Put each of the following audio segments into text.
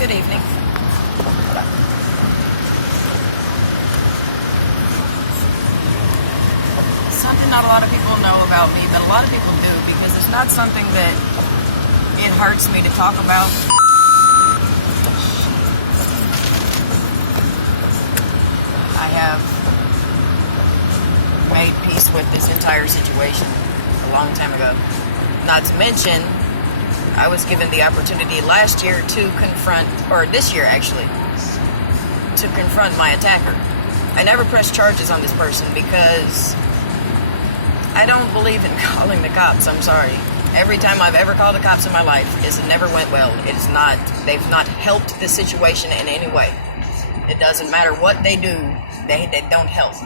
Good evening. Something not a lot of people know about me, but a lot of people do, because it's not something that it hurts me to talk about. I have made peace with this entire situation a long time ago. Not to mention, I was given the opportunity last year to confront, or this year actually, to confront my attacker. I never pressed charges on this person because I don't believe in calling the cops. I'm sorry. Every time I've ever called the cops in my life, it never went well. They've not helped the situation in any way. It doesn't matter what they do, they don't help.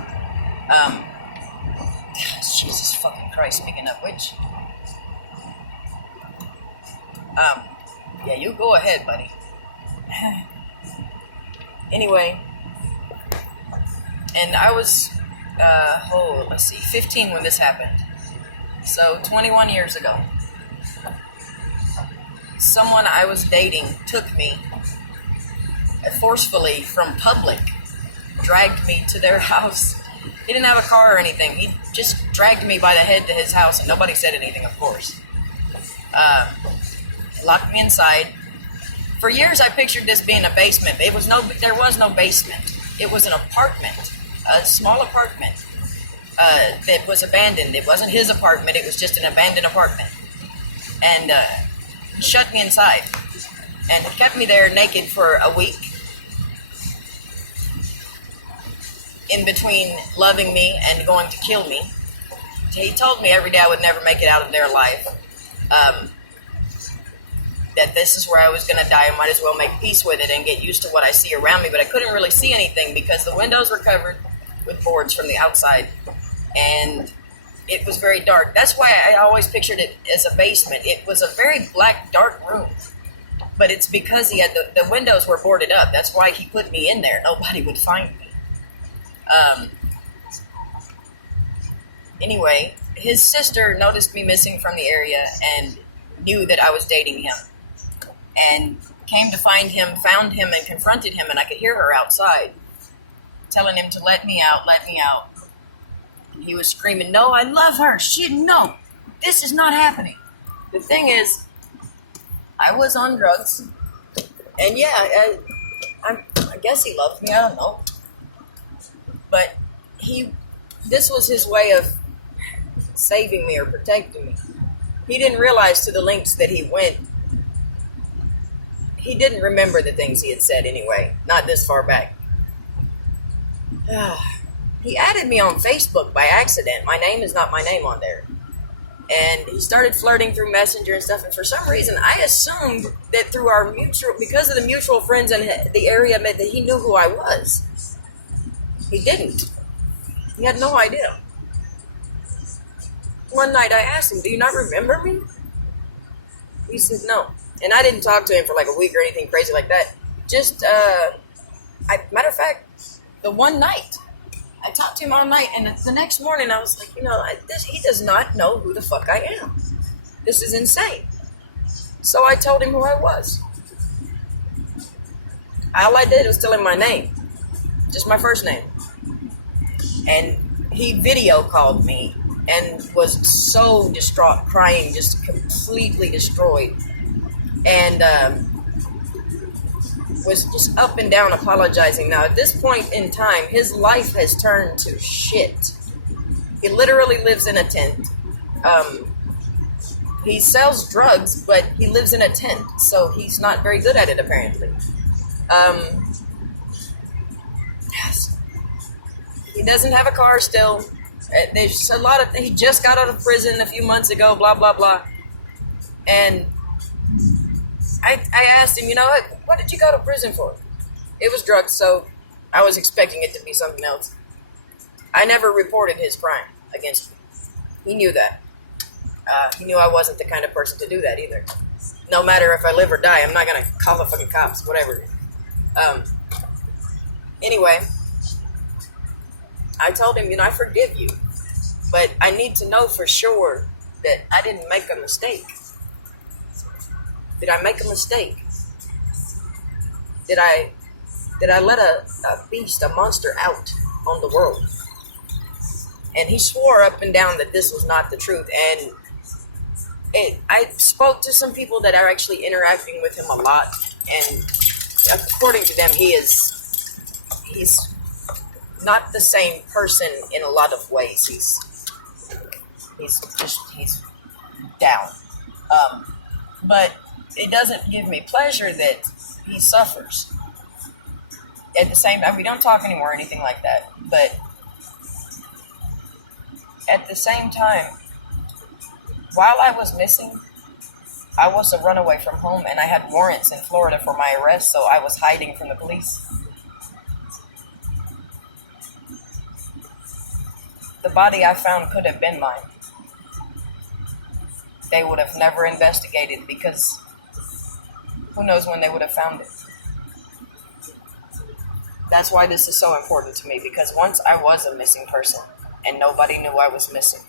Jesus fucking Christ, speaking of which. Yeah, you go ahead, buddy. Anyway, and I was, 15 when this happened. So 21 years ago. Someone I was dating took me forcefully from public, dragged me to their house. He didn't have a car or anything. He just dragged me by the head to his house, and nobody said anything, of course. Locked me inside. For years, I pictured this being a basement. There was no basement. It was an apartment, a small apartment that was abandoned. It wasn't his apartment. It was just an abandoned apartment. And shut me inside and kept me there naked for a week. In between loving me and going to kill me. He told me every day I would never make it out of there alive. That this is where I was going to die. I might as well make peace with it and get used to what I see around me. But I couldn't really see anything because the windows were covered with boards from the outside. And it was very dark. That's why I always pictured it as a basement. It was a very black, dark room. But it's because he had the windows were boarded up. That's why he put me in there. Nobody would find me. Anyway, his sister noticed me missing from the area and knew that I was dating him. And came to find him, found him, and confronted him, and I could hear her outside telling him to let me out, let me out. And he was screaming, "No, I love her. No, this is not happening." The thing is, I was on drugs, and yeah, I guess he loved me, I don't know. But this was his way of saving me or protecting me. He didn't realize to the lengths that he went. He didn't remember the things he had said anyway, not this far back. He added me on Facebook by accident. My name is not my name on there. And he started flirting through Messenger and stuff, and for some reason I assumed that through because of the mutual friends in the area, that he knew who I was. He didn't. He had no idea. One night I asked him, "Do you not remember me?" He said no. And I didn't talk to him for like a week or anything crazy like that. Just, matter of fact, the one night, I talked to him all night, and the next morning I was like, he does not know who the fuck I am. This is insane. So I told him who I was. All I did was tell him my name. Just my first name. And he video called me and was so distraught, crying, just completely destroyed. And was just up and down apologizing. Now, at this point in time, his life has turned to shit. He literally lives in a tent. He sells drugs, but he lives in a tent, so he's not very good at it, apparently. Yes. He doesn't have a car still. There's a lot of... He just got out of prison a few months ago, blah, blah, blah. And I asked him, what did you go to prison for? It was drugs, so I was expecting it to be something else. I never reported his crime against me. He knew that. He knew I wasn't the kind of person to do that either. No matter if I live or die, I'm not going to call the fucking cops, whatever. Anyway, I told him, I forgive you, but I need to know for sure that I didn't make a mistake. Did I make a mistake? Did I let a beast, a monster out on the world? And he swore up and down that this was not the truth. And I spoke to some people that are actually interacting with him a lot, and according to them, he's not the same person in a lot of ways. He's down. But it doesn't give me pleasure that he suffers. At the same time, we don't talk anymore or anything like that. But at the same time, while I was missing, I was a runaway from home, and I had warrants in Florida for my arrest, so I was hiding from the police. The body I found could have been mine. They would have never investigated, because who knows when they would have found it. That's why this is so important to me, because once I was a missing person and nobody knew I was missing.